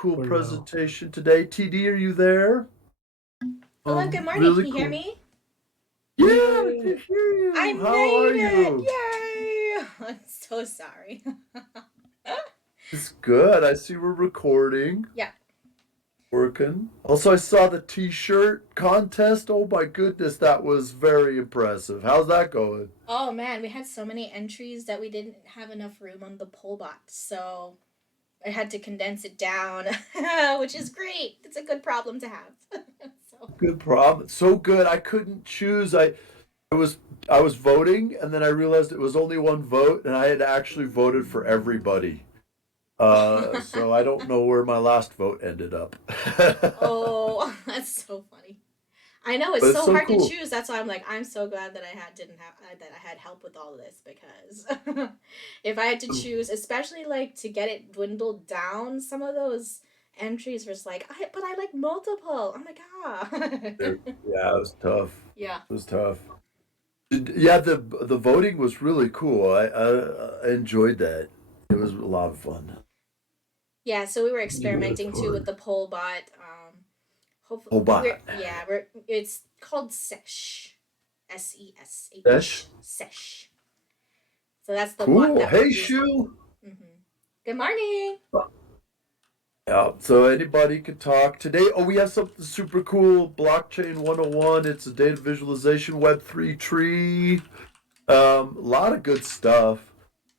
cool for now. presentation today. TD, are you there? Hello, good morning. Can Really you hear cool. me? Yeah, I Yay! can hear I you. How are made it! you? Yay! I'm so sorry. It's good. I see we're recording, Yeah. working. Also, I saw the t-shirt contest. Oh my goodness, that was very impressive. How's that going? Oh man, we had so many entries that we didn't have enough room on the poll box, so I had to condense it down, which is great. It's a good problem to have. so Good problem. So good. I couldn't choose. I was I was voting, and then I realized it was only one vote, and I had actually voted for everybody. So I don't know where my last vote ended up. oh, that's so funny. I know it's But it's so so hard to cool. choose. That's why I'm like, I'm so glad that I had didn't have that I had help with all of this because if I had to choose, especially like to get it dwindled down, some of those entries was like, but I like multiple. Oh my god. Yeah, it was tough. yeah. It was tough. Yeah, the voting was really cool. I enjoyed that. It was a lot of fun. Yeah. So we were Yeah, it was experimenting too with fun. the poll bot. Hopefully Oh, bot. we're it's called Sesh, Dash. Sesh. So that's the bot Cool. that we're Hey, using. Shu. Good morning. Yeah, so anybody can talk today. Oh, we have something super cool. Blockchain 101. It's a data visualization Web3 tree. A lot of good stuff.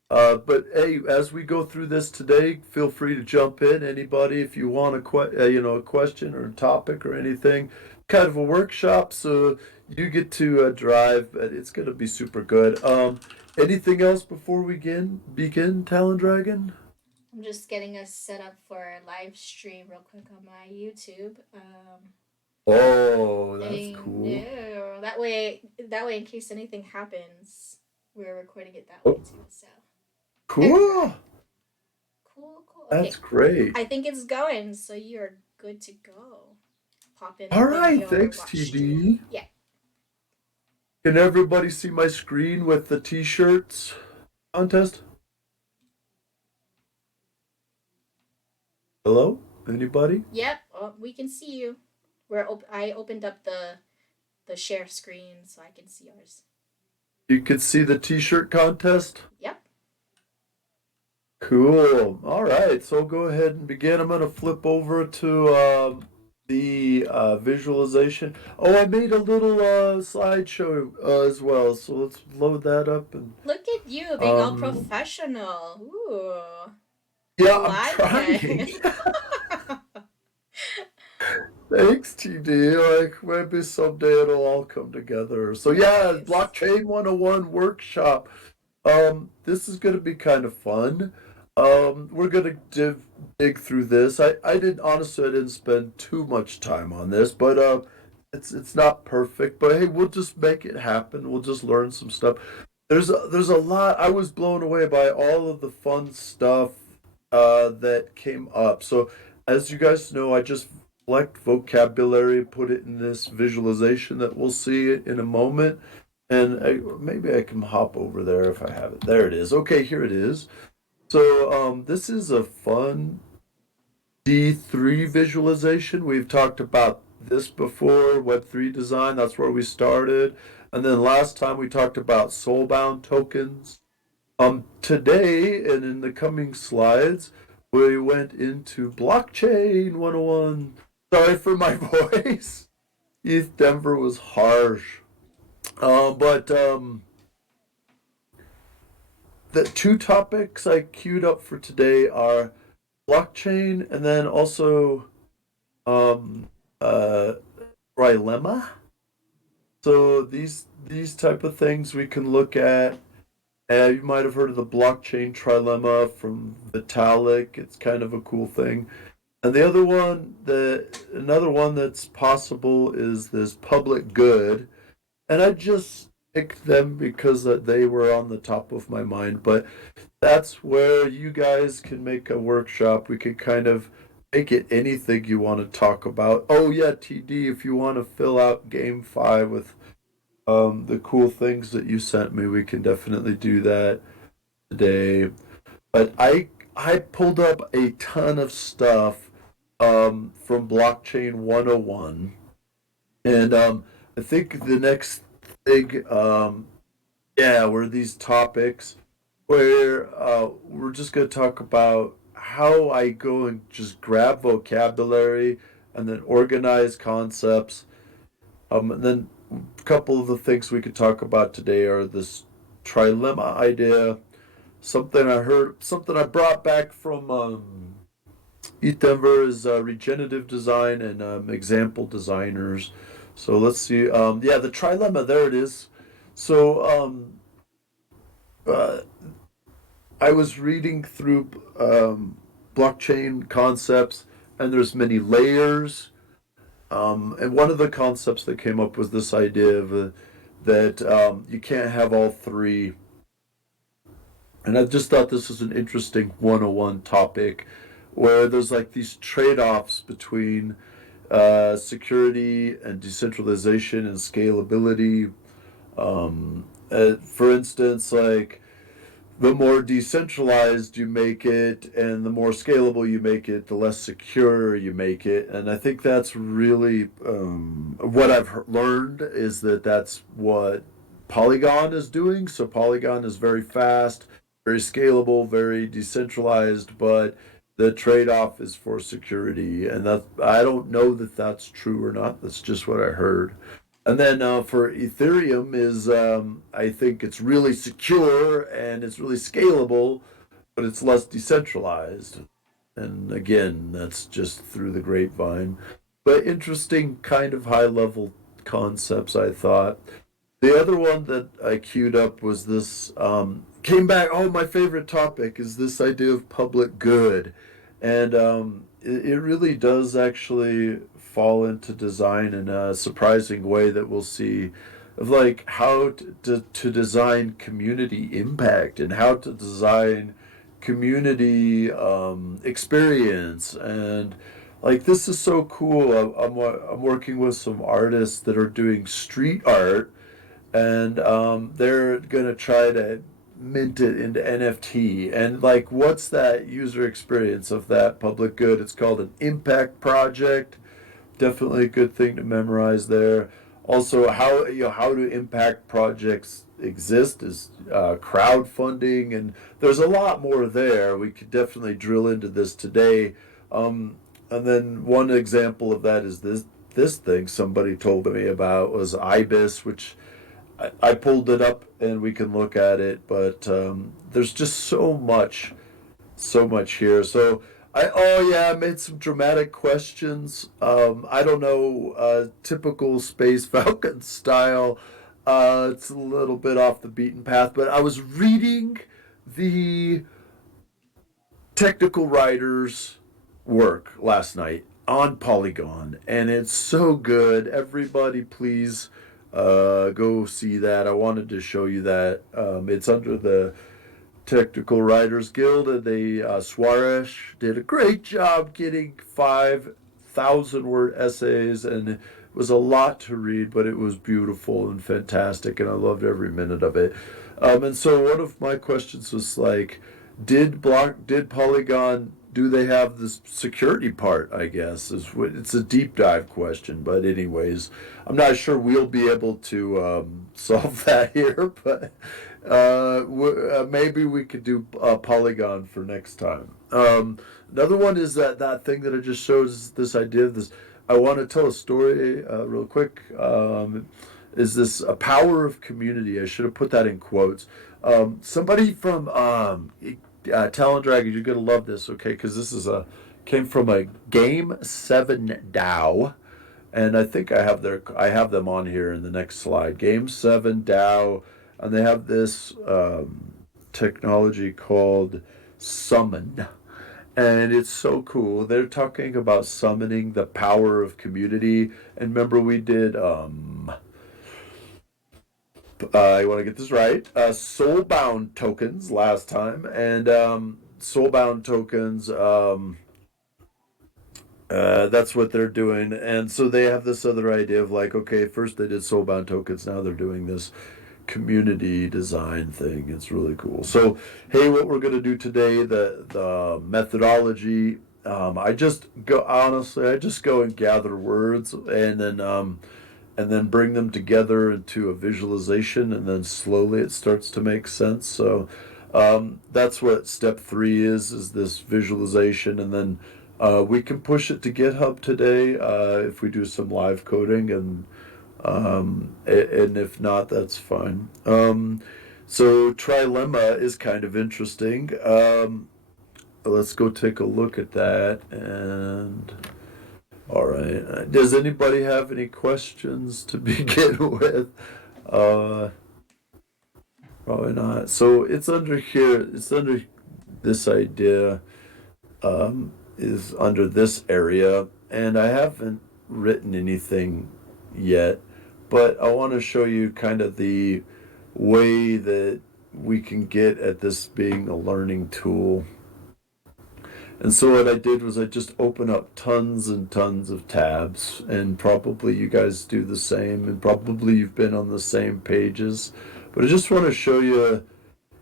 But hey, as we go through this today, feel free to jump in. Anybody, if you want a question or a topic or anything, kind of a workshop, so you get to drive. But it's gonna be super good. Anything else before we begin, Talon Dragon? I'm just getting us set up for a live stream real quick on my YouTube. Oh, that's I cool. know that way, in case anything happens, we're recording it that way Oh, too. So, all cool. right, cool, cool. That's Okay, great. I think it's going, so you're good to go. Pop in a All right, video or thanks, watch stream. TD. Yeah. Can everybody see my screen with the t-shirts contest? Hello? Anybody? Yep. Oh, we can see you. I opened up the share screen so I can see ours. You could see the t-shirt contest? Yep. Cool. All right, so go ahead and begin. I'm going to flip over to the visualization. Oh, I made a little slideshow as well, so let's load that up and Look at you being all um, professional. Ooh. I yeah, I'm like trying. it. Thanks, TD. Like maybe someday it'll all come together. So yeah, nice. Blockchain 101 workshop. This is gonna be kind of fun. We're gonna dig through this. I didn't honestly I didn't spend too much time on this, but it's not perfect. But hey, we'll just make it happen. We'll just learn some stuff. There's a lot. I was blown away by all of the fun stuff that came up. So as you guys know, I just collect vocabulary, put it in this visualization that we'll see in a moment. And maybe I can hop over there if I have it. There it is. Okay, here it is. So this is a fun D3 visualization. We've talked about this before, Web3 design. That's where we started. And then last time we talked about soulbound tokens. Today and in the coming slides, we went into blockchain 101. Sorry for my voice. East Denver was harsh. But the two topics I queued up for today are blockchain and then also um, uh, trilemma. So these type of things we can look at. You might have heard of the blockchain trilemma from Vitalik. It's kind of a cool thing. And another one that's possible is this public good. And I just picked them because they were on the top of my mind. But that's where you guys can make a workshop. We can kind of make it anything you want to talk about. Oh yeah, TD, if you want to fill out game five with the cool things that you sent me, we can definitely do that today. But I pulled up a ton of stuff from Blockchain 101. And I think the next thing, yeah, were these topics where we're just going to talk about how I go and just grab vocabulary and then organize concepts. And then a couple of the things we could talk about today are this trilemma idea, something I heard, something I brought back from Denver is regenerative design and example designers. So let's see. Yeah, the trilemma. There it is. So uh, I was reading through blockchain concepts, and there's many layers. And one of the concepts that came up was this idea of that you can't have all three. And I just thought this was an interesting 101 topic where there's like these trade offs between security and decentralization and scalability. For instance, like the more decentralized you make it and the more scalable you make it, the less secure you make it. And I think that's really what I've learned is that that's what Polygon is doing. So Polygon is very fast, very scalable, very decentralized, but the trade-off is for security. And that I don't know that that's true or not. That's just what I heard. And then for Ethereum is I think it's really secure and it's really scalable, but it's less decentralized. And again, that's just through the grapevine. But interesting kind of high level concepts, I thought. The other one that I queued up was this came back. Oh, my favorite topic is this idea of public good. And it really does actually fall into design in a surprising way that we'll see of like how to design community impact and how to design community experience and like this is so cool. I'm working with some artists that are doing street art and they're gonna try to mint it into NFT. And like, what's that user experience of that public good? It's called an impact project. Definitely a good thing to memorize there. Also, how do impact projects exist is crowdfunding, and there's a lot more there. We could definitely drill into this today. And then one example of that is this thing somebody told me about was IBIS, which I pulled it up and we can look at it, but there's just so much here. So oh yeah, I made some dramatic questions. I don't know, typical Space Falcon style. It's a little bit off the beaten path, but I was reading the technical writers' work last night on Polygon, and it's so good. Everybody, please go see that. I wanted to show you that. It's under the Technical Writers Guild, and they Suarez did a great job getting 5,000 word essays, and it was a lot to read, but it was beautiful and fantastic, and I loved every minute of it. And so one of my questions was like, did Polygon do they have this security part? I guess it's a deep dive question, but anyways, I'm not sure we'll be able to solve that here, but maybe we could do Polygon for next time. Another one is that thing that I just showed is this idea of this. I want to tell a story real quick. Is this a power of community? I should have put that in quotes. Somebody from Talon Dragon, you're gonna love this, okay? Because this is came from a Game 7 DAO, and I think I have them on here in the next slide. Game 7 DAO, and they have this technology called Summon, and it's so cool. They're talking about summoning the power of community, and remember we did I want to get this right. Soulbound tokens last time, and soulbound tokens. That's what they're doing, and so they have this other idea of like, okay, first they did soulbound tokens, now they're doing this community design thing. It's really cool. So, hey, what we're gonna do today, the methodology I just go honestly, I just go and gather words and then bring them together into a visualization, and then slowly it starts to make sense. So that's what step three is this visualization, and then we can push it to GitHub today if we do some live coding, and if not, that's fine. So trilemma is kind of interesting. Let's go take a look at that. And all right, does anybody have any questions to begin with? Uh, Probably not. So it's under here. It's under this idea. Is under this area, and I haven't written anything yet, but I want to show you kind of the way that we can get at this being a learning tool. And so what I did was I just open up tons and tons of tabs, and probably you guys do the same, and probably you've been on the same pages. But I just want to show you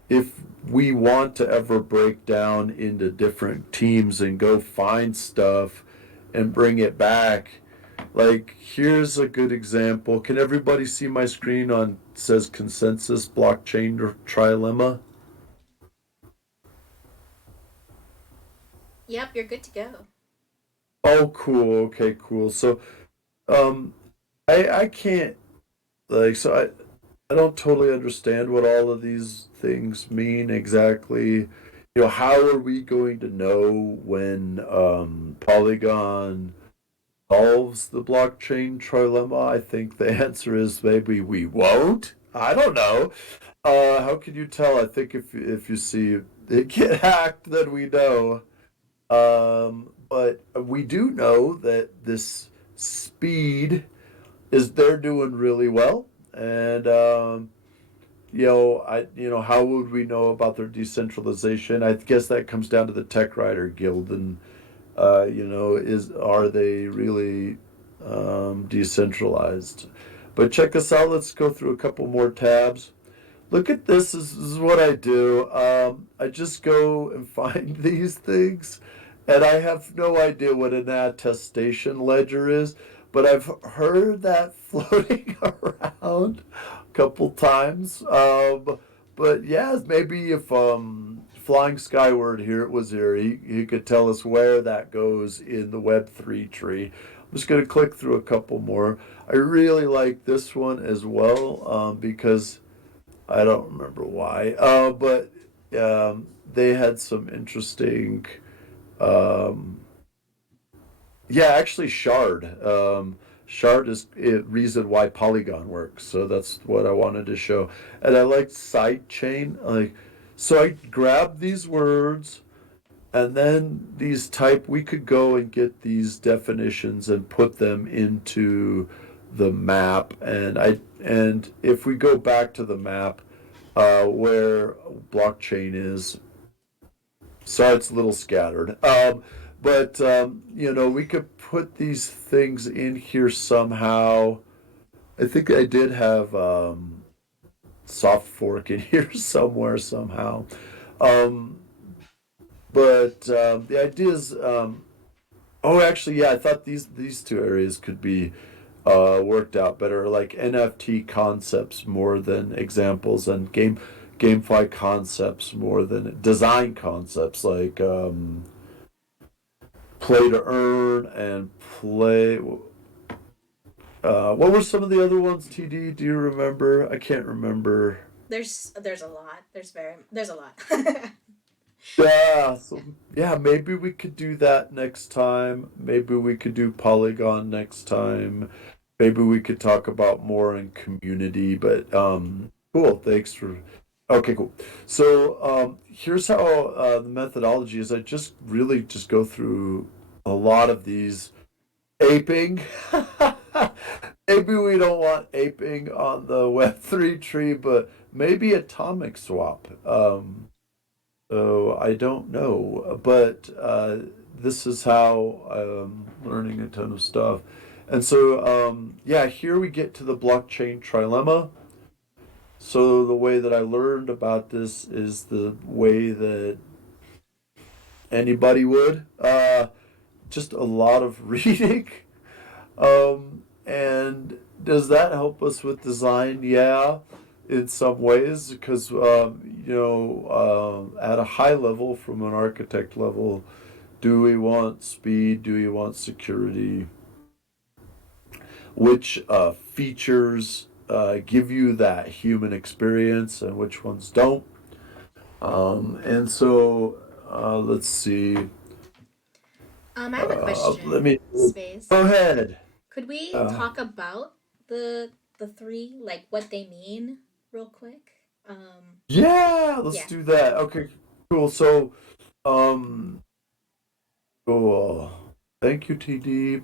if we want to ever break down into different teams and go find stuff and bring it back. Like here's a good example. Can everybody see my screen on says consensus blockchain or trilemma? Yep, you're good to go. Oh, cool. Okay, cool. So, um, I can't like so I don't totally understand what all of these things mean exactly. You know, how are we going to know when Polygon solves the blockchain trilemma? I think the answer is maybe we won't. I don't know. How can you tell? I think if you see it get hacked, then we know. But we do know that this speed is they're doing really well, and how would we know about their decentralization? I guess that comes down to the Tech Writer Guild, and is are they really decentralized? But check us out. Let's go through a couple more tabs. Look at this. This is what I do. I just go and find these things, and I have no idea what an attestation ledger is, but I've heard that floating around a couple times. But yeah, maybe if Flying Skyward here it was here, he could tell us where that goes in the Web3 tree. I'm just going to click through a couple more. I really like this one as well because I don't remember why, but they had some interesting. Um, yeah, actually, Shard. Shard is a reason why Polygon works. So that's what I wanted to show. And I like sidechain. So I grabbed these words and then these type. We could go and get these definitions and put them into the map. And if we go back to the map, where blockchain is. Sorry, it's a little scattered. But we could put these things in here somehow. I think I did have soft fork in here somewhere somehow. Um, but the idea is, oh, actually, yeah, I thought these two areas could be worked out better, like NFT concepts more than examples, and GameFi concepts more than design concepts, like play to earn and play. What were some of the other ones, TD? Do you remember? I can't remember. There's a lot. There's a lot. Yeah, so yeah, maybe we could do that next time. Maybe we could do Polygon next time. Maybe we could talk about more in community, but cool. Thanks for okay, cool. So here's how the methodology is. I just really just go through a lot of these aping. Maybe we don't want aping on the Web3 tree, but maybe atomic swap. So I don't know, but this is how I'm learning a ton of stuff. And so, yeah, here we get to the blockchain trilemma. So the way that I learned about this is the way that Anybody would. Just a lot of reading. And does that help us with design? Yeah, in some ways, because at a high level, from an architect level, do we want speed? Do we want security? Which features give you that human experience, and which ones don't? And so, let's see. I have a Let question, me Space. go ahead. Could we Uh, talk about the three, like what they mean, real quick? yeah, let's Yeah. do that. Okay, cool. So, um, cool. Thank you, TD.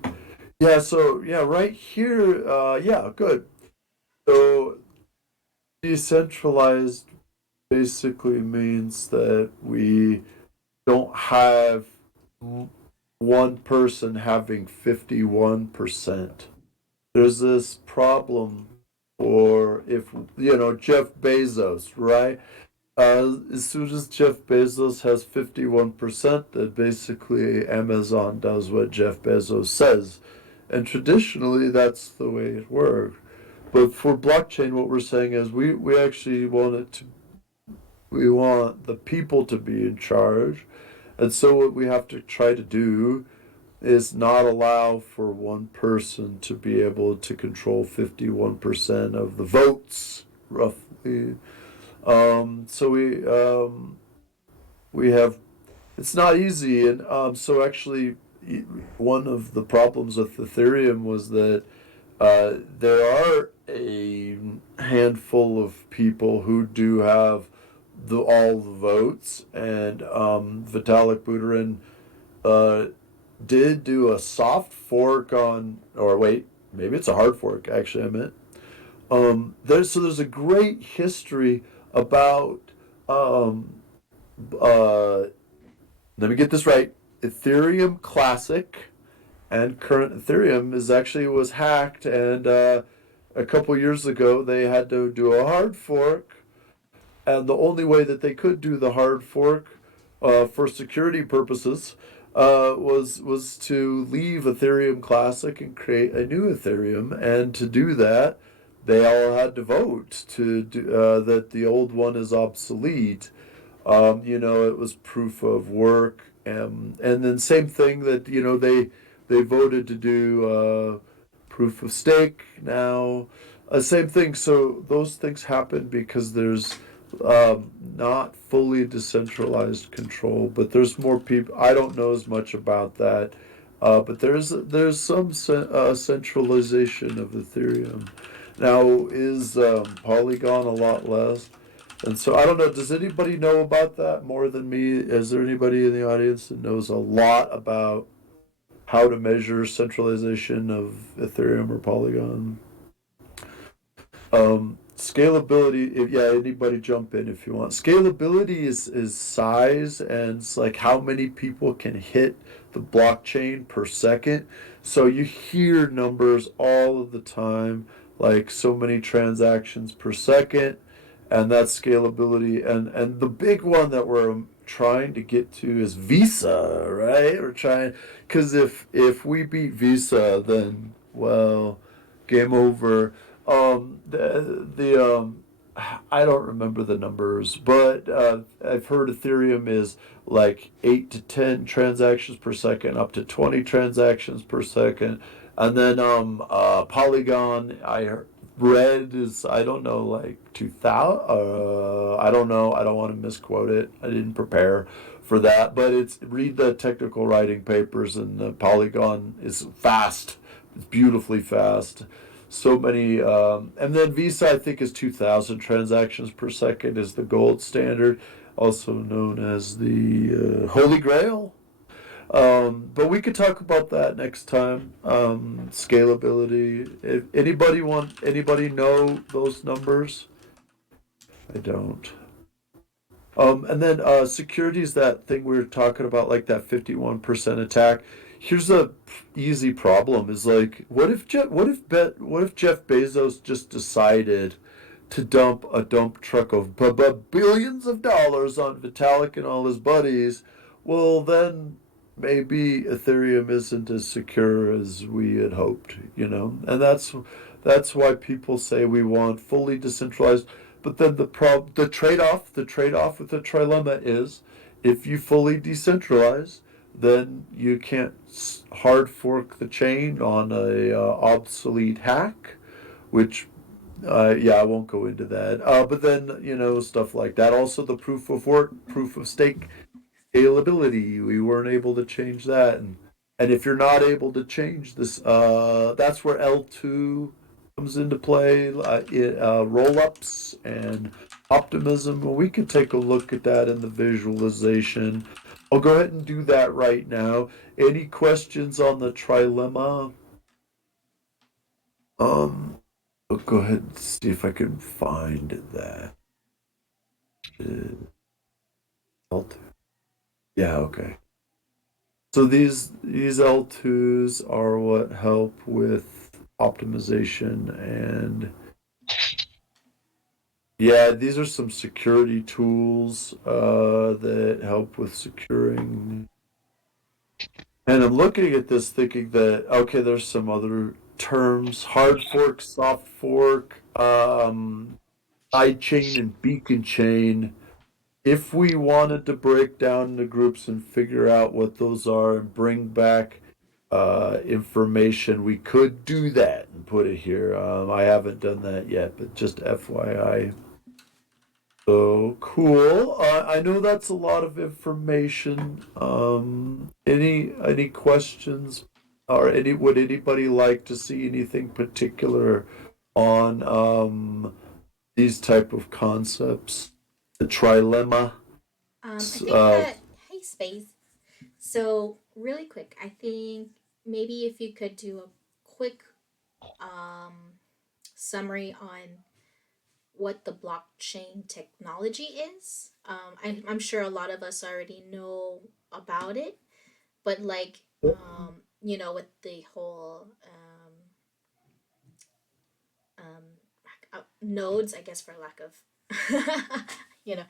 Yeah, so yeah, right here, yeah, good. So decentralized basically means that we don't have one person having 51%. There's this problem for if, Jeff Bezos, right? As soon as Jeff Bezos has 51%, then basically Amazon does what Jeff Bezos says. And traditionally, that's the way it worked. But for blockchain, what we're saying is we actually we want the people to be in charge. And so what we have to try to do is not allow for one person to be able to control 51% of the votes, roughly. So we have it's not easy, and so actually one of the problems with Ethereum was that there are a handful of people who do have all the votes, and Vitalik Buterin uh, did do a soft fork on, or wait, maybe it's a hard fork. Actually, I meant there's a great history about um, uh, let me get this right. Ethereum Classic and current Ethereum is actually was hacked, and a couple years ago they had to do a hard fork, and the only way that they could do the hard fork for security purposes was to leave Ethereum Classic and create a new Ethereum, and to do that, they all had to vote to do, that the old one is obsolete. It was proof of work, and then same thing that they voted to do proof of stake now. Same thing. So those things happen because there's not fully decentralized control, but there's more people. I don't know as much about that, but there's some centralization of Ethereum. Now is Polygon a lot less? And so I don't know. Does anybody know about that more than me? Is there anybody in the audience that knows a lot about how to measure centralization of Ethereum or Polygon? Scalability, if yeah, anybody jump in if you want. Scalability is size, and it's like how many people can hit the blockchain per second. So you hear numbers all of the time, like so many transactions per second, and that's scalability. And the big one that we're trying to get to is Visa, right? We're trying because if we beat Visa, then well, game over. The I don't remember the numbers, but I've heard Ethereum is like 8 to 10 transactions per second, up to 20 transactions per second, and then Polygon read is I don't know like 2,000. I don't know. I don't want to misquote it. I didn't prepare for that, but it's read the technical writing papers, and the Polygon is fast. It's beautifully fast. So many, and then Visa I think is 2,000 transactions per second is the gold standard, also known as the Holy Grail. But we could talk about that next time. Scalability. If anybody know those numbers? I don't. And then security is that thing we were talking about, like that 51% attack. Here's a easy problem: is like, what if Jeff Bezos just decided to dump a dump truck of billions of dollars on Vitalik and all his buddies? well, then maybe Ethereum isn't as secure as we had hoped, you know? And that's why people say we want fully decentralized. But then the trade-off with the trilemma is if you fully decentralize, then you can't hard fork the chain on a obsolete hack, which yeah, I won't go into that. But then, stuff like that. Also, the proof of work, proof of stake scalability. We weren't able to change that, and if you're not able to change this, that's where L2 comes into play. Roll ups and optimism. Well, we can take a look at that in the visualization. I'll go ahead and do that right now. Any questions on the trilemma? I'll go ahead and see if I can find that. L2. Yeah, okay. So these L2s are what help with optimization and yeah, these are some security tools that help with securing. And I'm looking at this thinking that okay, there's some other terms: hard fork, soft fork, side chain, and beacon chain. If we wanted to break down into groups and figure out what those are and bring back information, we could do that and put it here. I haven't done that yet, but just FYI. So cool. I know that's a lot of information. Any questions or any would anybody like to see anything particular on these type of concepts? The trilemma. I think that, hey, Space. So, really quick, I think maybe if you could do a quick um, summary on what the blockchain technology is. I'm sure a lot of us already know about it, but like, with the whole nodes, I guess, for lack of, with like Yeah,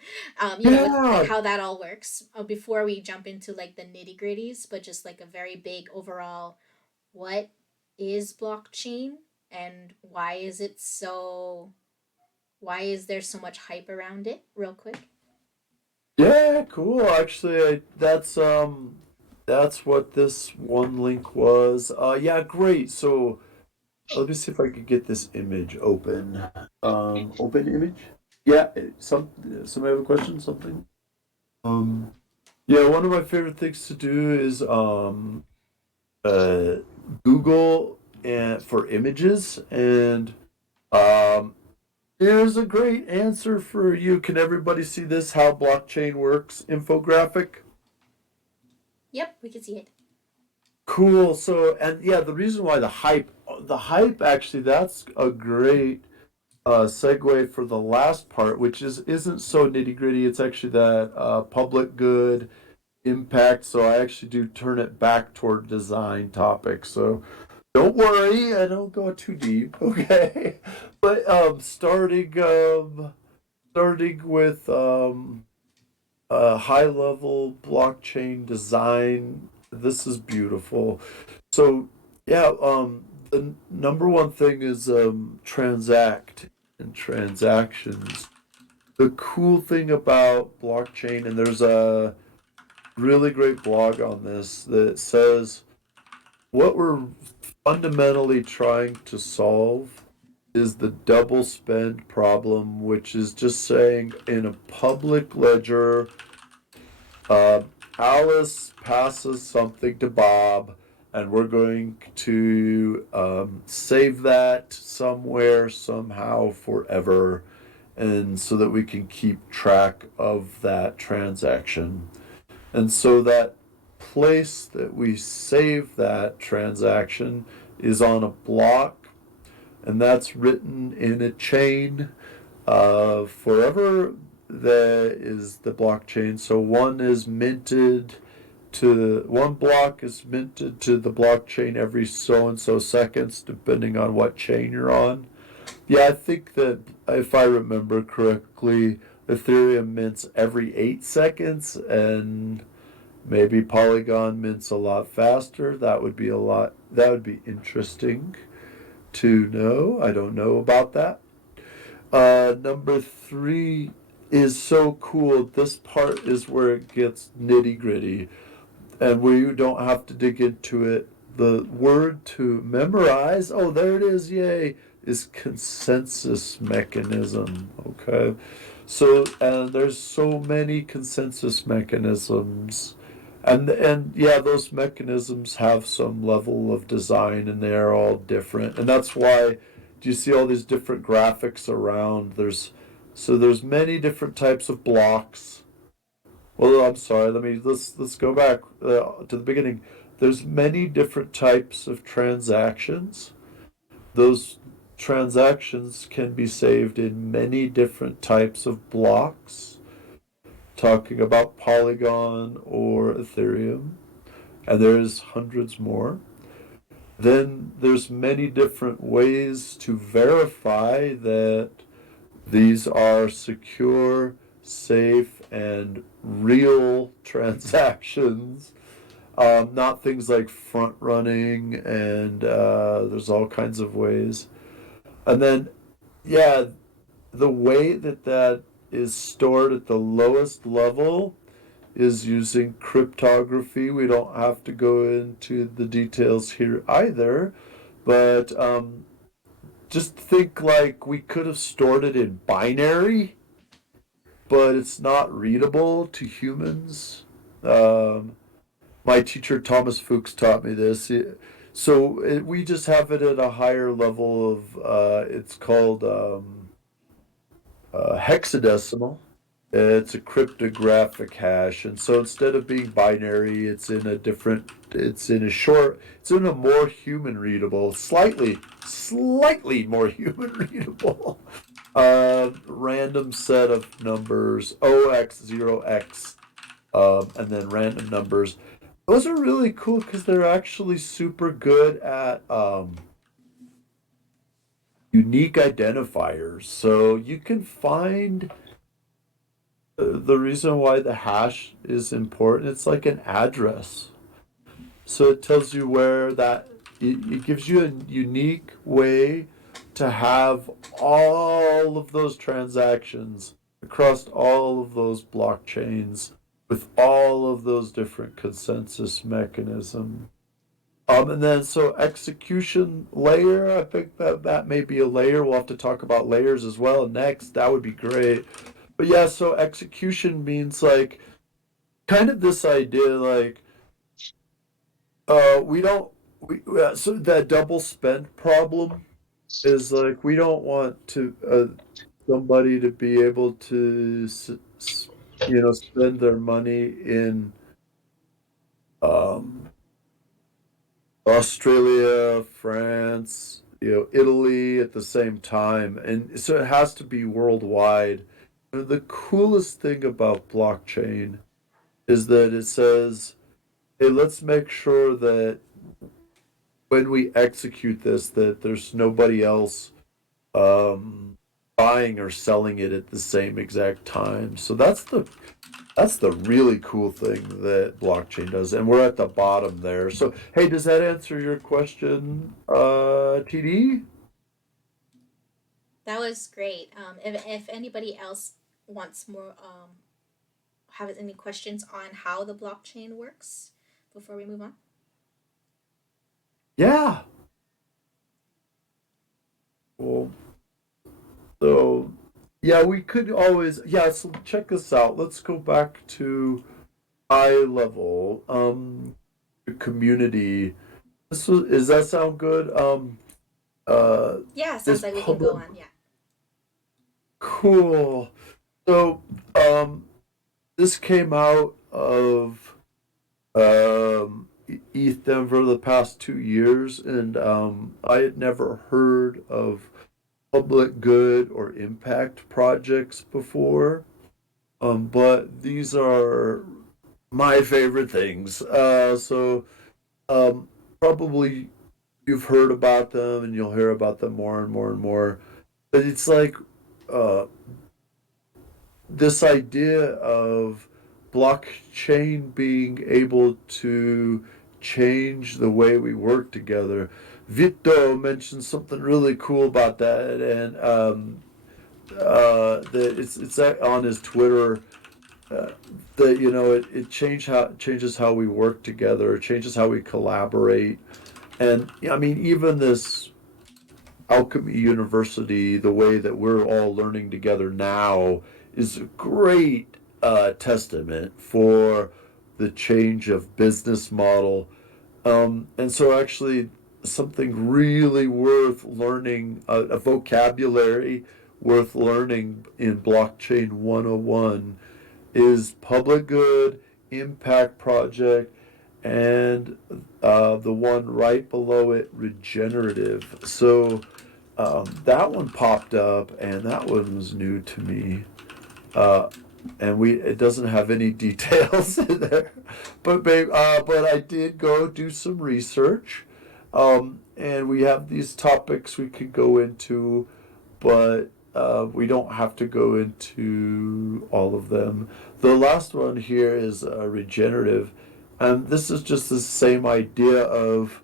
how that all works. Before we jump into like the nitty gritties, but just like a very big overall, what is blockchain and why is there so much hype around it, real quick? yeah, cool. Actually, that's what this one link was. Yeah, great. So let me see if I could get this image open. Open image? Yeah, somebody have a question, something? Um, yeah, one of my favorite things to do is uh Google and for images and um here's a great answer for you. Can everybody see this? How blockchain works? Infographic. Yep, we can see it. Cool. So, and yeah, the reason why the hype actually, that's a great segue for the last part, which isn't so nitty gritty. It's actually that public good impact. So I actually do turn it back toward design topics. So don't worry, I don't go too deep. Okay, but starting with high level blockchain design. This is beautiful. So yeah, the number one thing is transact and transactions. The cool thing about blockchain, and there's a really great blog on this that says what we're fundamentally trying to solve is the double spend problem, which is just saying in a public ledger, uh, Alice passes something to Bob, and we're going to save that somewhere, somehow, forever, and so that we can keep track of that transaction. And so that place that we save that transaction is on a block, and that's written in a chain forever. That is the blockchain. So one block is minted to the blockchain every so and so seconds, depending on what chain you're on. Yeah, I think that if I remember correctly, Ethereum mints every 8 seconds, and Maybe Polygon mints a lot faster. That would be interesting to know. I don't know about that. Number three is so cool. This part is where it gets nitty gritty and where you don't have to dig into it. The word to memorize, oh, there it is, yay, is consensus mechanism. Okay. So, and there's so many consensus mechanisms. And yeah, those mechanisms have some level of design and they're all different. And that's why do you see all these different graphics around? There's many different types of blocks. Well, I'm sorry. Let's go back to the beginning. There's many different types of transactions. Those transactions can be saved in many different types of blocks. Talking about Polygon or Ethereum, and there's hundreds more. Then there's many different ways to verify that these are secure, safe, and real transactions. Not things like front running, and there's all kinds of ways. And then, yeah, the way that is stored at the lowest level is using cryptography. We don't have to go into the details here either, but just think like we could have stored it in binary, but it's not readable to humans. Um, my teacher Thomas Fuchs taught me this. We just have it at a higher level of it's called hexadecimal. It's a cryptographic hash, and so instead of being binary, it's in a more human readable, slightly more human readable, random set of numbers, OX0X, and then random numbers. Those are really cool because they're actually super good at unique identifiers. So you can find the reason why the hash is important. It's like an address. So it tells you it gives you a unique way to have all of those transactions across all of those blockchains with all of those different consensus mechanisms. And then so execution layer, I think that may be a layer. We'll have to talk about layers as well next. That would be great. But yeah, so execution means like kind of this idea like we don't so that double spend problem is like we don't want to somebody to be able to spend their money in um Australia, France, Italy at the same time. And so it has to be worldwide. And the coolest thing about blockchain is that it says, hey, let's make sure that when we execute this, that there's nobody else um, buying or selling it at the same exact time. So that's the really cool thing that blockchain does, and we're at the bottom there. So, hey, does that answer your question, TD? That was great. If anybody else wants more, have any questions on how the blockchain works before we move on? Yeah. Cool. So, yeah, we could always, yeah, so check this out. Let's go back to high level, community. Does that sound good? Uh, Yeah, sounds this like we can go public, on. Yeah. cool. So, um, this came out of ETH Denver the past 2 years, and I had never heard of public good or impact projects before. But these are my favorite things. Um, Probably you've heard about them, and you'll hear about them more and more and more. But it's like uh, this idea of blockchain being able to change the way we work together. Vito mentioned something really cool about that, and that it's on his Twitter, uh, that it changes how we work together, it changes how we collaborate, and I mean even this Alchemy University, the way that we're all learning together now, is a great testament for the change of business model. And so, actually, something really worth learning, a vocabulary worth learning in Blockchain 101 is public good, impact project, and the one right below it, regenerative. So, that one popped up, and that one was new to me. Uh, and it doesn't have any details in there, but but I did go do some research, and we have these topics we could go into, but we don't have to go into all of them. The last one here is regenerative, and this is just the same idea of,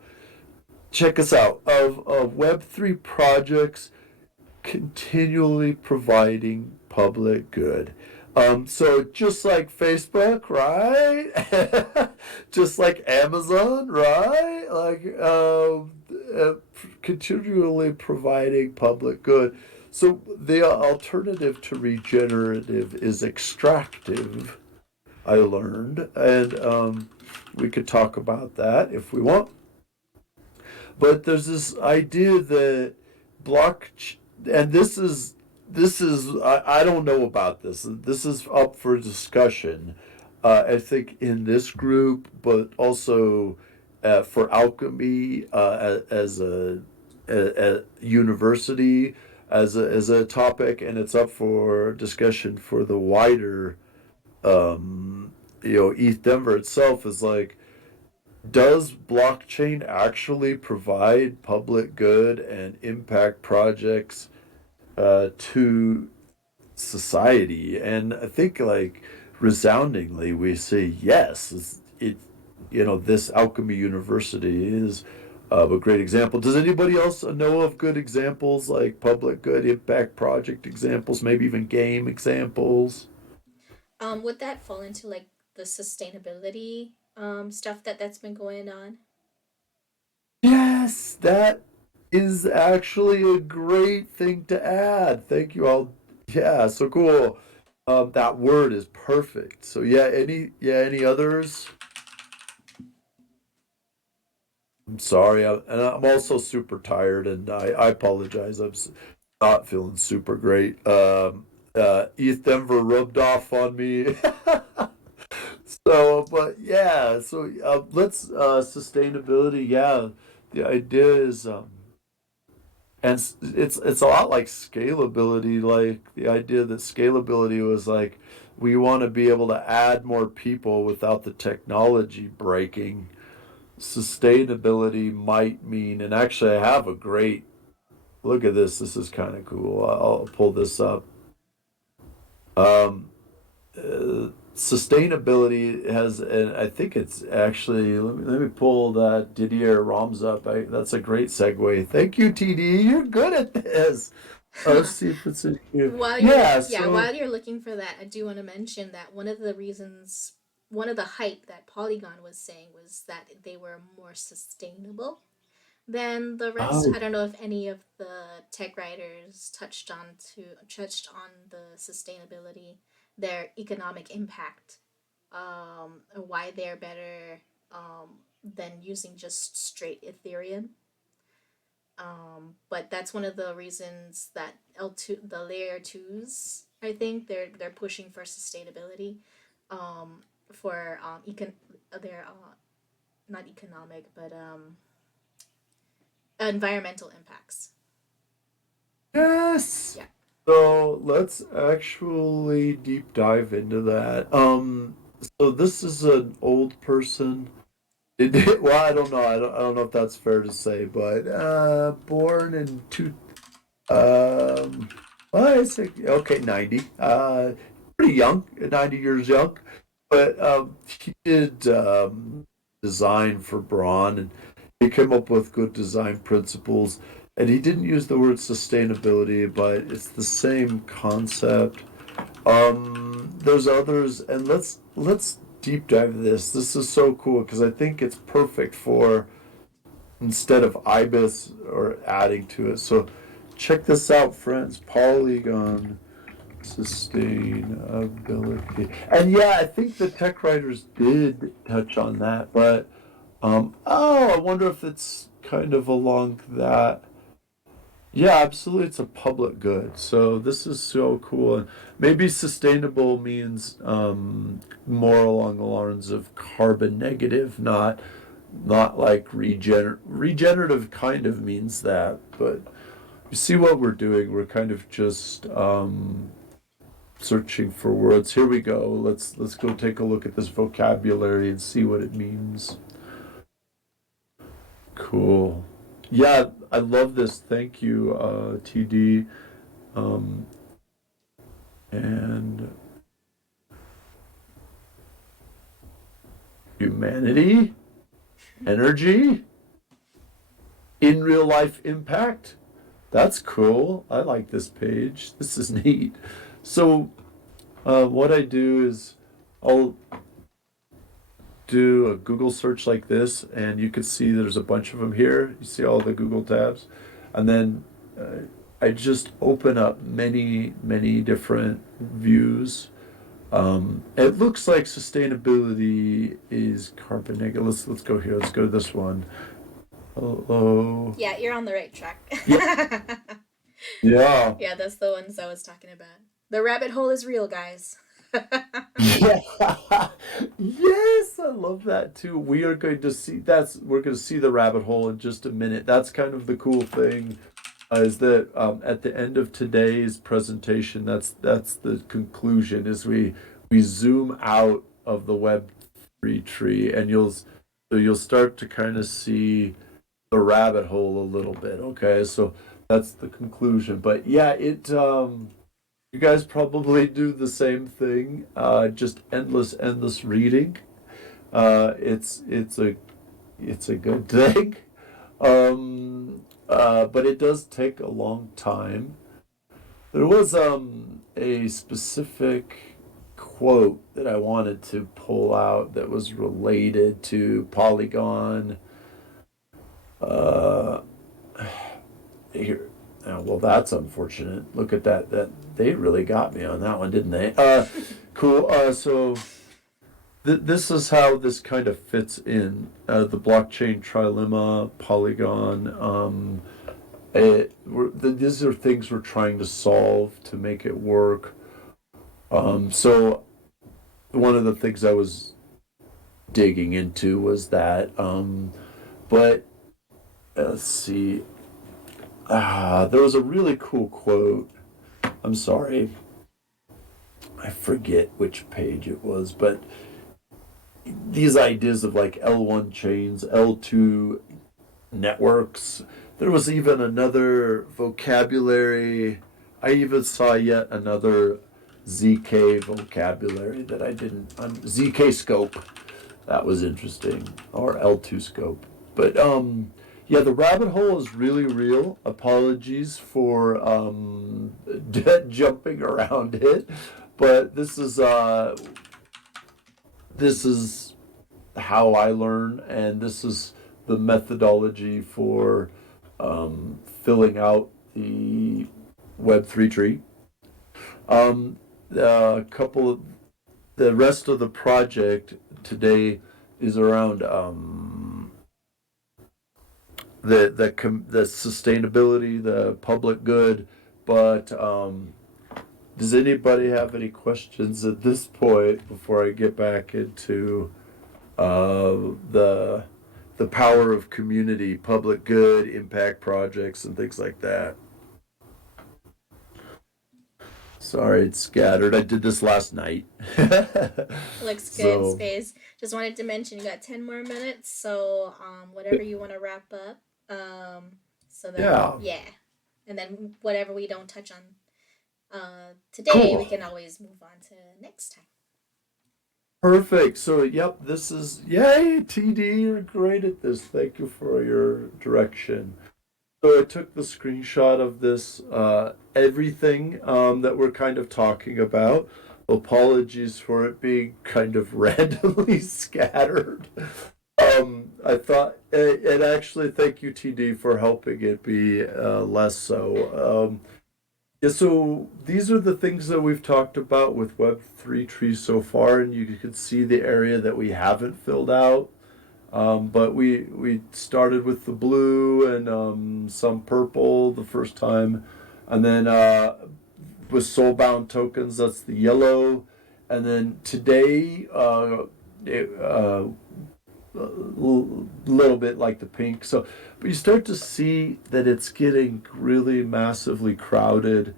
check us out, of Web3 projects continually providing public good. So just like Facebook, right? Just like Amazon, right? Like continually providing public good. So the alternative to regenerative is extractive, I learned, and we could talk about that if we want. But there's this idea that block, and this is I don't know about this. This is up for discussion. I think in this group, but also for Alchemy as a university as a topic, and it's up for discussion for the wider ETH Denver itself is like, does blockchain actually provide public good and impact projects to society? And I think, like, resoundingly, we say yes. This Alchemy University is a great example. Does anybody else know of good examples, like public good impact project examples, maybe even game examples? Would that fall into like the sustainability stuff that's been going on? Yes, that is actually a great thing to add. Thank you all. Yeah, so cool. That word is perfect. So yeah, any others? I'm sorry, and I'm also super tired, and I apologize. Not feeling super great. East Denver rubbed off on me. So, but yeah, so let's sustainability. Yeah, the idea is, and it's a lot like scalability. Like the idea that scalability was like, we want to be able to add more people without the technology breaking. Sustainability might mean, and actually, I have a great look at this. This is kind of cool. I'll pull this up. Um, Sustainability has, and I think it's actually, let me pull that Didier Rams up. That's a great segue. Thank you, TD. You're good at this. Let's see if it's in here. Yeah, While so you're looking for that, I do want to mention that one of the hype that Polygon was saying was that they were more sustainable than the rest. I oh, don't know if any of the tech writers touched on the sustainability, their economic impact, why they're better than using just straight Ethereum. But that's one of the reasons that the layer twos, I think they're pushing for sustainability, for their not economic but environmental impacts. yes. Yeah. So let's actually deep dive into that. So this is an old person. Well, I don't know. I don't know if that's fair to say, but born in um, well, it's like, okay, 90. Pretty young, 90 years young. But he did design for Braun, and he came up with good design principles. And he didn't use the word sustainability, but it's the same concept. There's others, and let's deep dive this. This is so cool because I think it's perfect for instead of ibis or adding to it. So check this out, friends. Polygon sustainability. And yeah, I think the tech writers did touch on that, but I wonder if it's kind of along that. Yeah, absolutely. It's a public good. So this is so cool. And maybe sustainable means more along the lines of carbon negative, not like regenerative kind of means that. But you see what we're doing. We're kind of just searching for words. Here we go. Let's go take a look at this vocabulary and see what it means. Cool. Yeah, I love this. Thank you, TD. Um, and humanity, energy, in real life impact. That's cool. I like this page. This is neat. So, what I do is I'll do a Google search like this, and you can see there's a bunch of them here. You see all the Google tabs, and then I just open up many different views. It looks like sustainability is carbon negative. Let's go here. Let's go to this one. Hello. Yeah, you're on the right track. Yeah. Yeah. Yeah, that's the ones I was talking about. The rabbit hole is real, guys. Yeah. Yes, I love that too. We are going to see we're going to see the rabbit hole in just a minute. That's kind of the cool thing is that at the end of today's presentation, that's the conclusion is we zoom out of the Web3 tree and you'll start to kind of see the rabbit hole a little bit. Okay, so that's the conclusion. But yeah, it you guys probably do the same thing. Just endless reading. It's a good thing. But it does take a long time. There was a specific quote that I wanted to pull out that was related to Polygon. Uh, Here, well, that's unfortunate. Look at that. That they really got me on that one, didn't they? Cool. So this is how this kind of fits in the blockchain trilemma, Polygon. These are things we're trying to solve to make it work. So one of the things I was digging into was that. But let's see. There was a really cool quote. I'm sorry, I forget which page it was, but these ideas of like L1 chains, L2 networks. There was even another vocabulary. I even saw yet another ZK vocabulary that I didn't. ZK scope. That was interesting. Or L2 scope. But yeah, the rabbit hole is really real. Apologies for jumping around it, but this is how I learn, and this is the methodology for filling out the Web3 tree. A couple of the rest of the project today is around the sustainability, the public good. But does anybody have any questions at this point before I get back into the power of community, public good, impact projects, and things like that? Sorry, it's scattered. I did this last night. Looks good, So, Space. Just wanted to mention you got 10 more minutes, so whatever you want to wrap up. So that yeah, yeah, and then whatever we don't touch on today, we cool. can always move on to next time. Perfect. So, yep, this is, yay, TD, you're great at this. Thank you for your direction. So I took the screenshot of this, everything that we're kind of talking about. Apologies for it being kind of randomly scattered. I thought, and actually, thank you, TD, for helping it be less so. Yeah, so these are the things that we've talked about with Web3 trees so far, and you can see the area that we haven't filled out. But we started with the blue and some purple the first time, and then with soulbound tokens, that's the yellow, and then today a little bit like the pink. So, but you start to see that it's getting really massively crowded.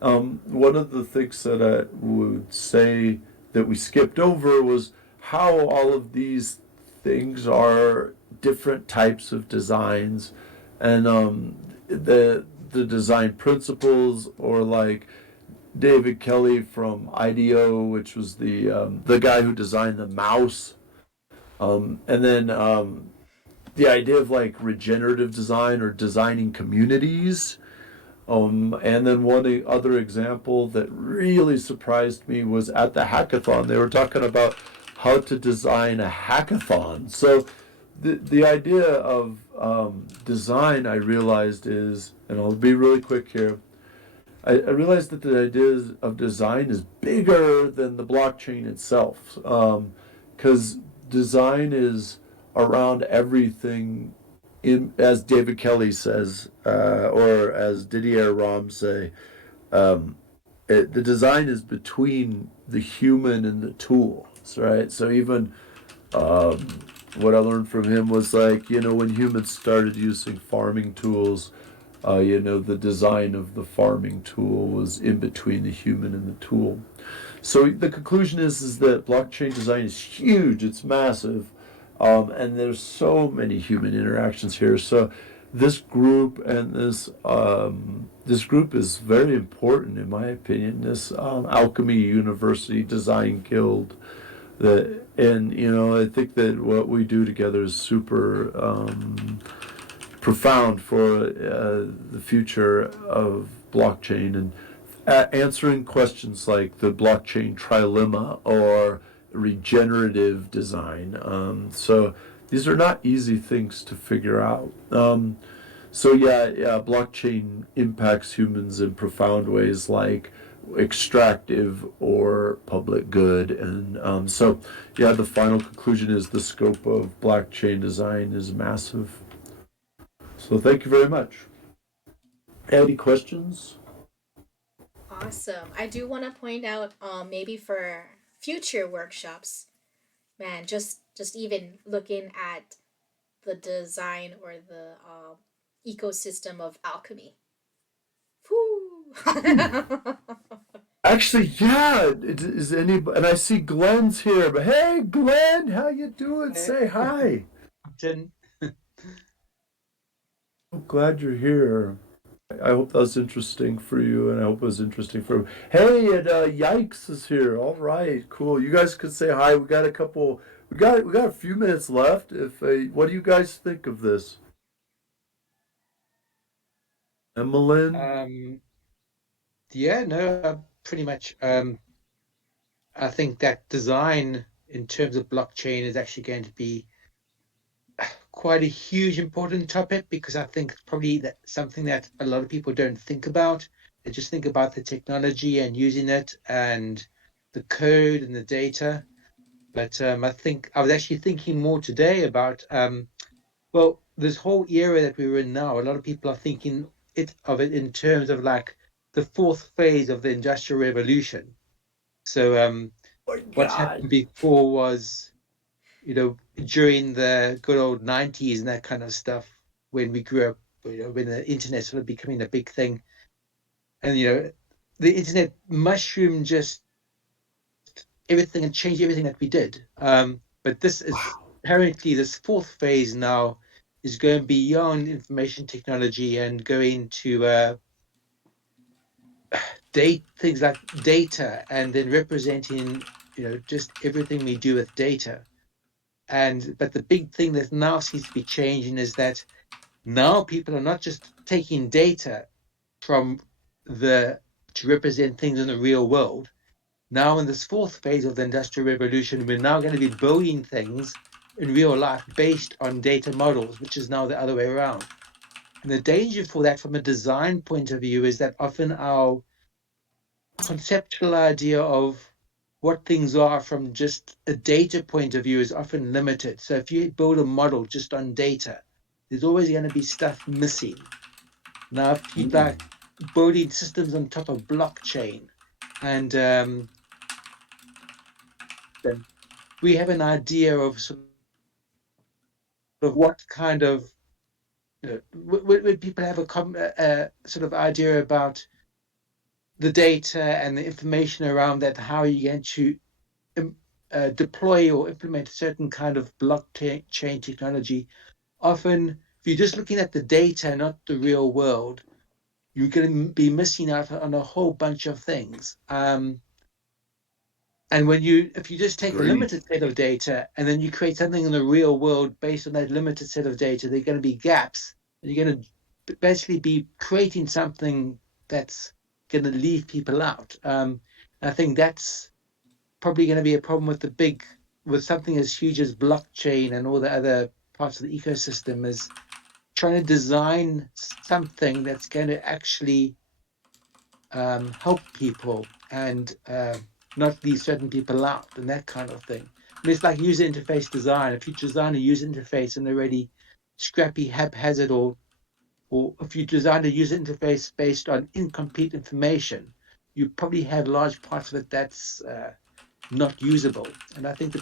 One of the things that I would say that we skipped over was how all of these things are different types of designs, and the design principles, or like David Kelly from IDEO, which was the guy who designed the mouse, and then the idea of like regenerative design or designing communities. And then one other example that really surprised me was at the hackathon. They were talking about how to design a hackathon. So the idea of design, I realized is, and I'll be really quick here. I realized that the idea of design is bigger than the blockchain itself, because design is around everything. As David Kelly says, or as Didier Ram say, the design is between the human and the tools, right? So even what I learned from him was like, when humans started using farming tools, the design of the farming tool was in between the human and the tool. So the conclusion is that blockchain design is huge. It's massive, and there's so many human interactions here. So this group and this group is very important in my opinion. This Alchemy University Design Guild. I think that what we do together is super profound for the future of blockchain, and answering questions like the blockchain trilemma or regenerative design. So these are not easy things to figure out. So blockchain impacts humans in profound ways like extractive or public good. And the final conclusion is the scope of blockchain design is massive. So thank you very much. Any questions? Awesome. I do want to point out, maybe for future workshops, man, just even looking at the design or the ecosystem of alchemy. Whew. Actually, yeah. Is any? And I see Glenn's here. But hey, Glenn, how you doing? Say hi. Didn't. I'm glad you're here. I hope that was interesting for you, and I hope it was interesting for him. Hey, and Yikes is here. All right, cool. You guys could say hi. We got a couple. We got a few minutes left. If what do you guys think of this, Emmeline? Yeah, no, pretty much. I think that design in terms of blockchain is actually going to be quite a huge important topic, because I think probably that something that a lot of people don't think about. They just think about the technology and using it and the code and the data. But I think I was actually thinking more today about well, this whole era that we're in now. A lot of people are thinking of it in terms of like the fourth phase of the Industrial Revolution. So Oh my what's God. happened before was, during the good old 90s and that kind of stuff, when we grew up, when the internet started becoming a big thing. And, the internet mushroomed just everything and changed everything that we did. But this is Wow. apparently this fourth phase now is going beyond information technology and going to things like data, and then representing just everything we do with data. But the big thing that now seems to be changing is that now people are not just taking data from to represent things in the real world. Now in this fourth phase of the Industrial Revolution, we're now going to be building things in real life based on data models, which is now the other way around. And the danger for that from a design point of view is that often our conceptual idea of what things are from just a data point of view is often limited. So if you build a model just on data, there's always going to be stuff missing. Now, if you like building systems on top of blockchain, and then we have an idea of sort of what kind of when people have a sort of idea about the data and the information around that, how are you going to deploy or implement a certain kind of blockchain technology? Often, if you're just looking at the data, not the real world, you're going to be missing out on a whole bunch of things. And if you just take a limited set of data and then you create something in the real world based on that limited set of data, there are going to be gaps, and you're going to basically be creating something that's going to leave people out. I think that's probably going to be a problem with something as huge as blockchain and all the other parts of the ecosystem, is trying to design something that's going to actually help people and not leave certain people out and that kind of thing. I mean, it's like user interface design. If you design a user interface and already scrappy, haphazard, or if you design a user interface based on incomplete information, you probably have large parts of it that's not usable. And I think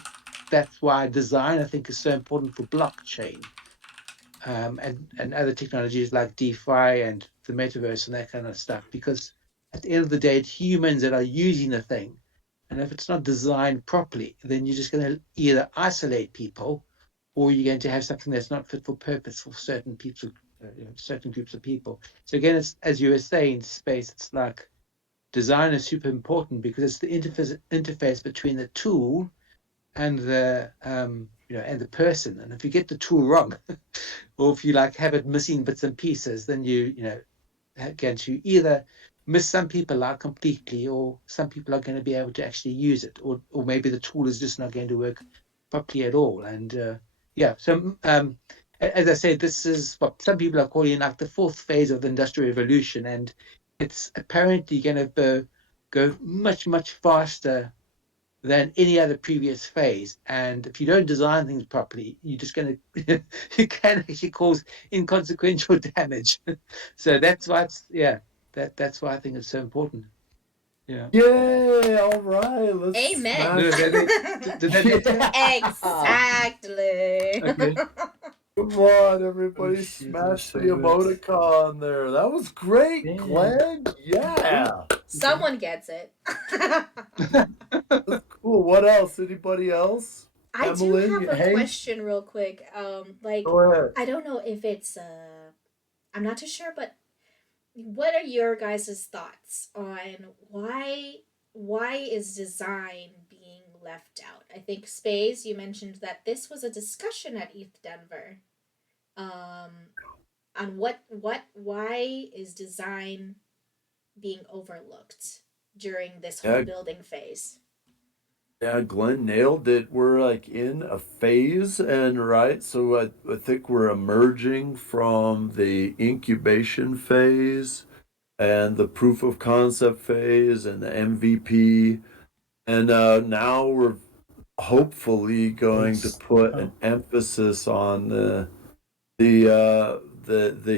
that's why design, I think, is so important for blockchain and other technologies like DeFi and the metaverse and that kind of stuff. Because at the end of the day, it's humans that are using the thing. And if it's not designed properly, then you're just going to either isolate people, or you're going to have something that's not fit for purpose for certain people, certain groups of people. So again, it's, as you were saying, space. It's like design is super important because it's the interface between the tool and the and the person. And if you get the tool wrong, or if you like have it missing bits and pieces, then you going to either miss some people out completely, or some people are going to be able to actually use it, or maybe the tool is just not going to work properly at all. And so as I said, this is what some people are calling like the fourth phase of the Industrial Revolution, and it's apparently going to go much faster than any other previous phase. And if you don't design things properly, you're just going to you can actually cause inconsequential damage. So that's why that's why I think it's so important. Yeah. Yay! All right, let's Amen. smash Did that make sense? Exactly. Okay. Come on, everybody, Oh, shit, smash that's the so good. emoticon there. That was great, Yeah. Glenn. Yeah. Someone gets it. That's cool. What else? Anybody else? I do Emily, have a hey? question real quick. Go ahead. I don't know if it's I'm not too sure, but what are your guys' thoughts on why is design being left out? I think Space, you mentioned that this was a discussion at ETH Denver. On why is design being overlooked during this whole Yeah, building phase? yeah, Glenn nailed it. We're like in a phase, and right, so I think we're emerging from the incubation phase and the proof of concept phase and the MVP, and now we're hopefully going to put an emphasis on the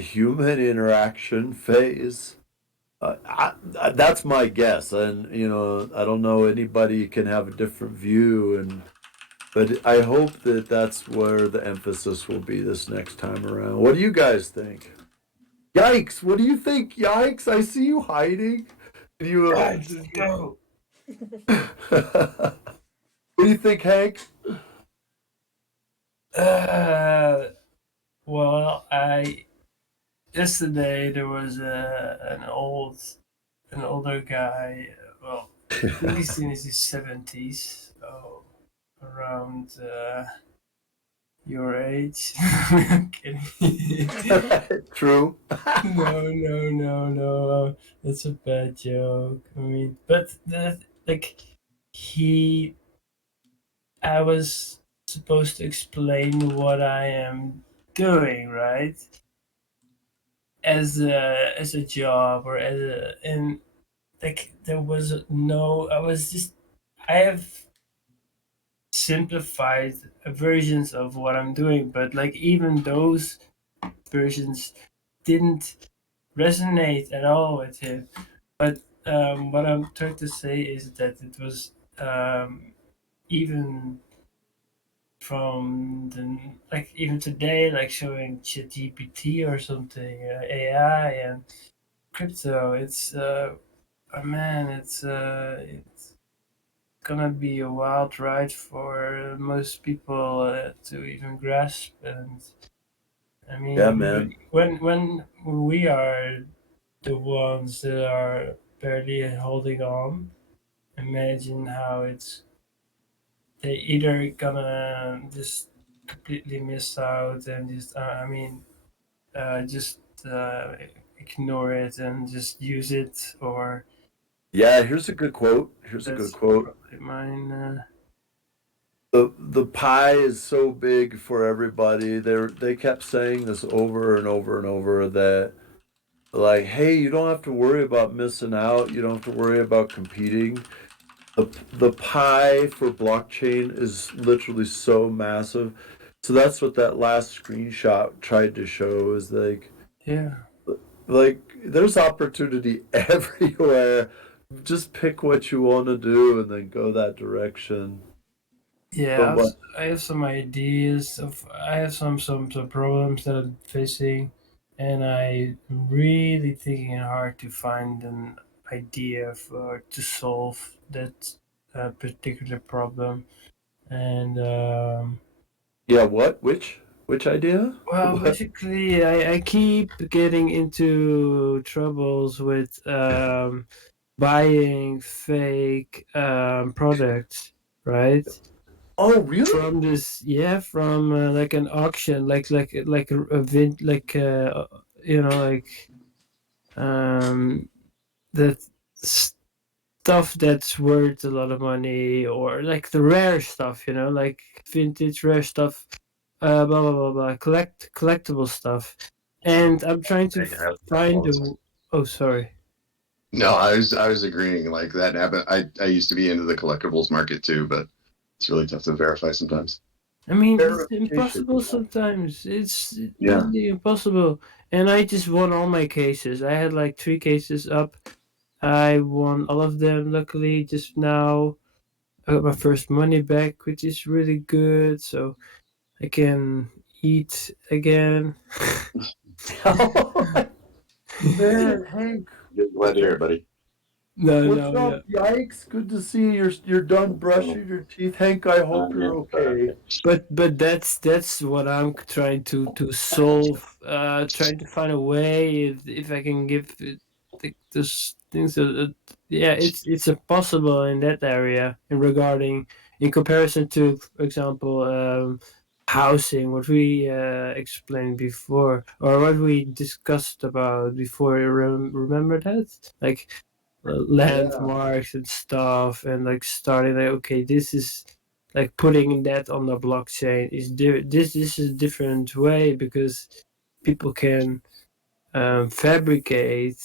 human interaction phase. That's my guess, and I don't know, anybody can have a different view, but I hope that that's where the emphasis will be this next time around. What do you guys think? Yikes! What do you think? Yikes! I see you hiding. Did you? Go. What do you think, Hank? Uh, well, yesterday there was an older guy. Well, he's in his 70s, around your age. I'm kidding. True. No. That's a bad joke. I mean, but like he, I was supposed to explain what I am doing, right? As a job or and like there was no. I have simplified versions of what I'm doing, but like even those versions didn't resonate at all with him. But what I'm trying to say is that it was even from the like even today, like showing ChatGPT or something, AI and crypto. It's gonna be a wild ride for most people to even grasp. And I Yeah, mean, man. when we are the ones that are barely holding on, imagine how it's they either gonna just completely miss out and just just ignore it and just use it, or Yeah, here's a good quote. Here's a good that's quote. probably mine. The pie is so big for everybody. They kept saying this over and over and over that like, hey, you don't have to worry about missing out. You don't have to worry about competing. The pie for blockchain is literally so massive. So that's what that last screenshot tried to show is Yeah, like there's opportunity everywhere. Just pick what you want to do and then go that direction. But yeah. what I have some ideas of. I have some problems that I'm facing, and I really thinking hard to find an idea for to solve that particular problem. And yeah, what? Which idea? well, What? basically, I keep getting into troubles with buying fake products, right? Oh, really? From this, yeah, from like an auction, like a vint, like um, that stuff that's worth a lot of money, or like the rare stuff, like vintage rare stuff, blah blah blah blah, collectible stuff, and I'm trying to Hey, I have find all a. the time. Oh, sorry. No, I was agreeing. Like that happened. I used to be into the collectibles market too, but it's really tough to verify sometimes. I mean, it's Verification. impossible sometimes. It's Yeah. easily impossible. And I just won all my cases. I had like 3 cases up. I won all of them. Luckily, just now I got my first money back, which is really good. So I can eat again. Man, Hank, Glad to hear it, buddy. No, what's no, no. up? Yikes! Good to see you. You're done Oh, brushing your teeth, Hank. I hope yeah. you're okay. But that's what I'm trying to solve. Trying to find a way if I can give those things. Yeah, it's impossible in that area in comparison to, for example, housing. What we explained before, or what we discussed about before. You remember that? Like Yeah. landmarks and stuff, and like starting like, okay, this is like putting that on the blockchain is this is a different way because people can fabricate,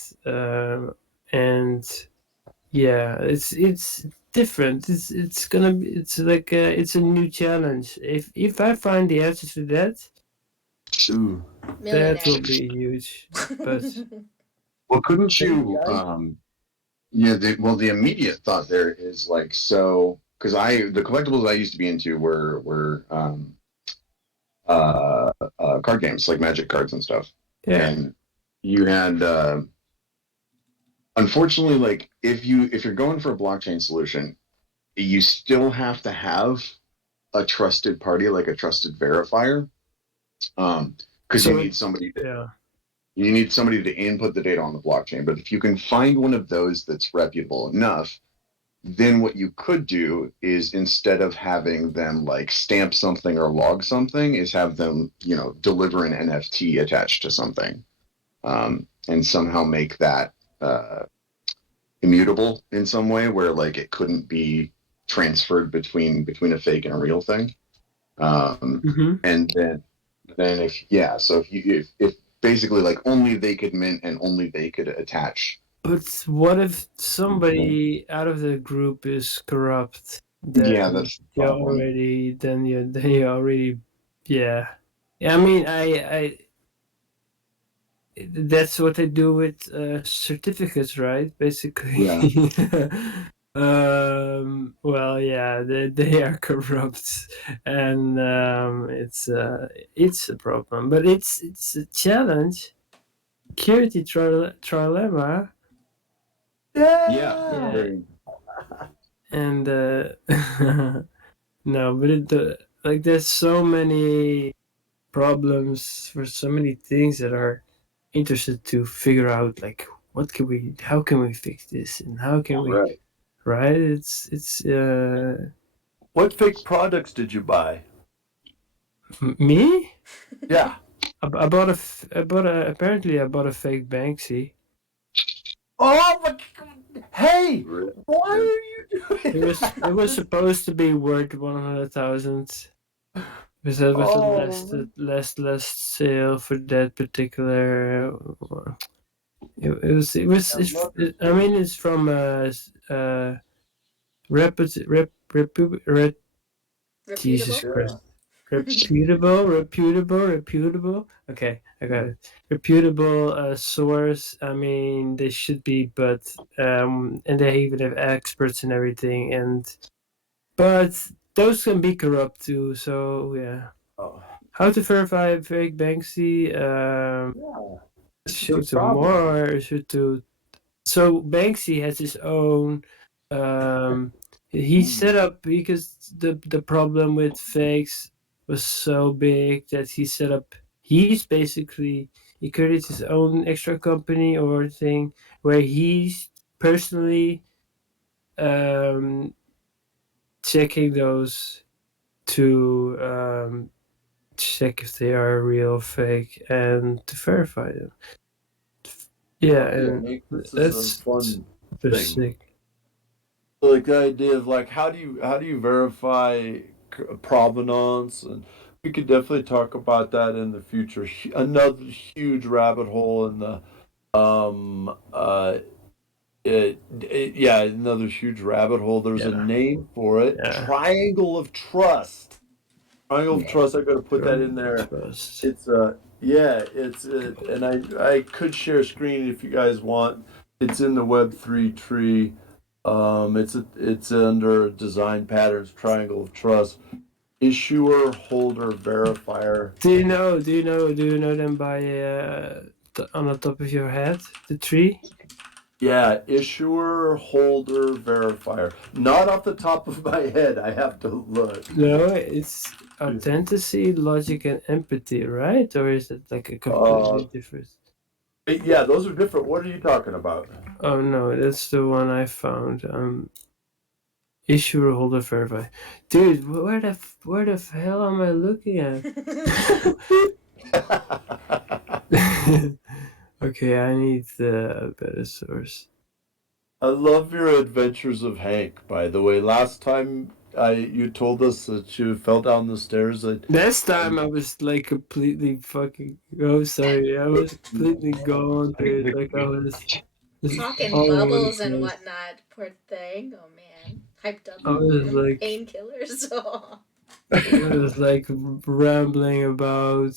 and yeah, it's different. It's gonna be it's like it's a new challenge. If I find the answer to that, Ooh. that Millionaire. will be huge. But Well, couldn't Hey, you? yikes. Yeah. The immediate thought there is like so because the collectibles I used to be into were card games like Magic cards and stuff, yeah, and you had unfortunately like if you're going for a blockchain solution, you still have to have a trusted party, like a trusted verifier, because so yeah. you need somebody to input the data on the blockchain. But if you can find one of those that's reputable enough, then what you could do is, instead of having them like stamp something or log something, is have them, deliver an NFT attached to something, and somehow make that immutable in some way, where like it couldn't be transferred between a fake and a real thing. Mm-hmm. And then if basically like only they could mint and only they could attach. But what if somebody out of the group is corrupt? Yeah, Then that's the you're problem. already yeah. I mean, I that's what they do with certificates, right? Basically. Yeah. Well, yeah, they are corrupt, and it's a problem, but it's a challenge. Security trilemma, Yeah. yeah, Very- and no, but like there's so many problems for so many things that are interested to figure out, like how can we fix this, and how can we, Right. right? It's What fake products did you buy? me. Yeah. I apparently I bought a fake Banksy. Oh my! Hey, Right. why are you doing It was supposed to be worth 100,000. Because that was Oh, last sale for that particular. I mean, it's from Jesus Reputable. Christ. yeah. Reputable. Okay, I got it. Reputable source. I mean, they should be, but and they even have experts and everything, but those can be corrupt too. So yeah. Oh, How to verify fake Banksy? yeah. This is Show a to problem. more. Show to. So Banksy has his own. He set up, because the problem with fakes was so big that he set up. He's basically he created his own extra company or thing where he's personally um, checking those to check if they are real or fake and to verify them. Yeah, Oh, yeah. and This is a that's fun super thing. sick. Like the idea of like how do you verify provenance, and we could definitely talk about that in the future. Another huge rabbit hole in the um uh yeah, another huge rabbit hole. There's a Yeah, name for it. yeah. Triangle of trust. Triangle of Yeah. trust. I gotta put that in From there. trust. It's yeah, and I could share a screen if you guys want. It's in the Web3 tree. It's under design patterns, triangle of trust, issuer, holder, verifier. Do you know them by on the top of your head? The tree? Yeah, issuer, holder, verifier. Not off the top of my head. I have to look. No, it's authenticity, logic, and empathy, right? Or is it like a Uh, completely different? yeah, those are different. What are you talking about? Oh no, that's the one I found. Issuer, holder, verify. Dude, where the hell am I looking at? Okay, I need a better source. I love your adventures of Hank, by the way. Last time you told us that you fell down the stairs. Last time I was like completely fucking. Oh, sorry, I was completely gone, dude. Like I was just Talking all over the bubbles and place. whatnot. Poor thing. Oh man. Hyped up I was on like, painkillers. I was like rambling about.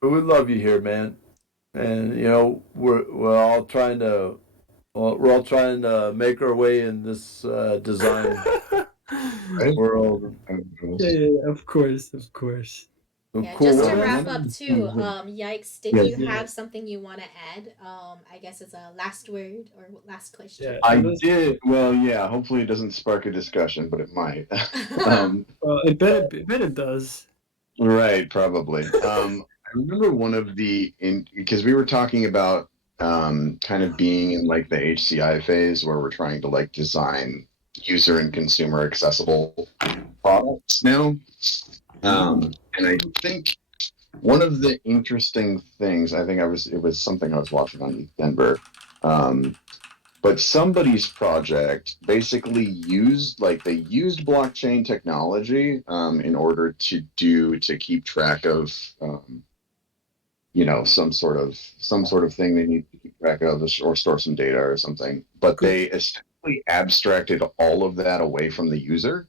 But we love you here, man. And we're all trying to make our way in this design Right. world. Yeah, of course, of course. So Yeah, cool. just Well, to One wrap of up the too, things that, Yikes, did yeah, you Yeah, have something you want to add? I guess it's a last word or last question. yeah. I It was, did. Well, yeah. Hopefully, it doesn't spark a discussion, but it might. um, well, it better does. right, probably. I remember one of because we were talking about kind of being in like the HCI phase where we're trying to like design user and consumer accessible products now. And I think one of the interesting things, it was something I was watching on Denver, but somebody's project basically used blockchain technology in order to keep track of some sort of thing they need to keep track of or store some data or something. But they essentially abstracted all of that away from the user.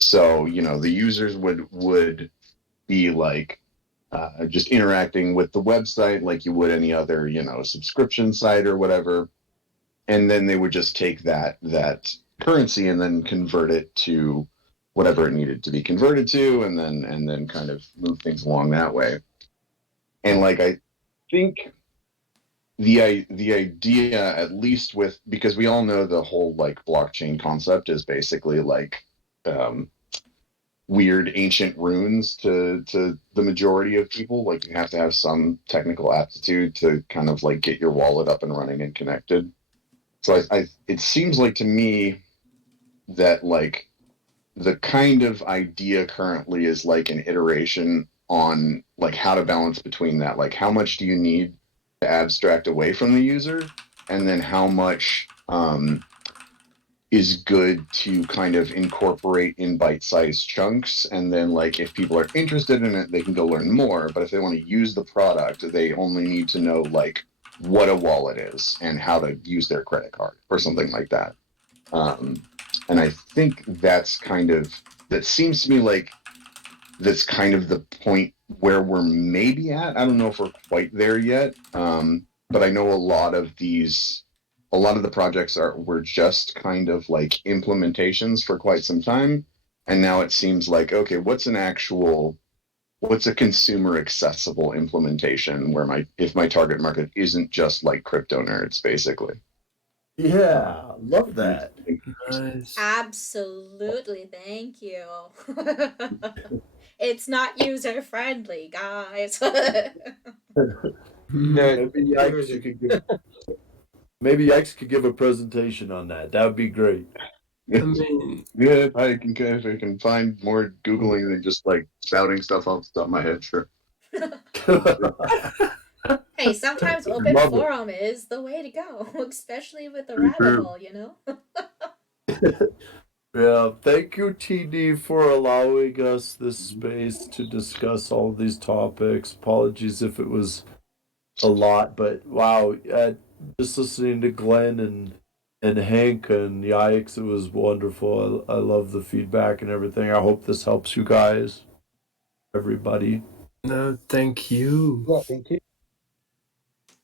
So the users would be like just interacting with the website like you would any other subscription site or whatever, and then they would just take that currency and then convert it to whatever it needed to be converted to, and then kind of move things along that way. And like I think the idea, at least because we all know the whole like blockchain concept is basically like weird ancient runes to the majority of people. Like you have to have some technical aptitude to kind of like get your wallet up and running and connected. So it seems like to me that like the kind of idea currently is like an iteration on like how to balance between that. Like how much do you need to abstract away from the user, and then how much is good to kind of incorporate in bite-sized chunks, and then like if people are interested in it, they can go learn more. But if they want to use the product, they only need to know like what a wallet is and how to use their credit card or something like that. And I think that seems to me like that's kind of the point where we're maybe at. I don't know if we're quite there yet, but I know a lot of the projects were just kind of like implementations for quite some time, and now it seems like, okay, what's a consumer accessible implementation where if my target market isn't just like crypto nerds, basically. Yeah, love that. Nice. Absolutely, thank you. It's not user friendly, guys. No, Maybe Yikes could give a presentation on that. That would be great. I mean, Yeah, if I can find more Googling than just like spouting stuff off the top of my head, sure. Hey, sometimes open Love it. forum is the way to go, especially with the Very rabbit true. hole, you know? Yeah, thank you, TD, for allowing us this space to discuss all these topics. Apologies if it was a lot, but wow, just listening to Glenn and Hank and Yikes, it was wonderful. I love the feedback and everything. I hope this helps you guys, everybody. no, thank you. yeah, thank you.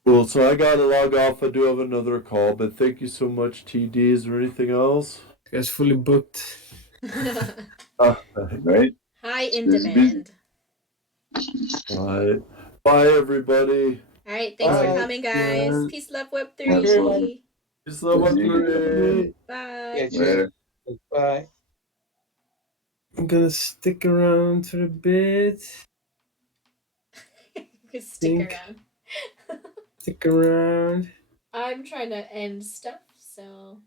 Cool. So I gotta log off. I do have another call, but thank you so much, TD. Is there anything else? You guys fully booked. Right? High in Busy. demand. All right. Bye, everybody. All right, thanks for Bye. coming, guys. Yeah. Peace, love, Absolutely. Web3. Peace, love, Busy. Bye. Yeah, Later. Bye. I'm gonna stick around for a bit. Stick Think. around. Stick around. I'm trying to end stuff, so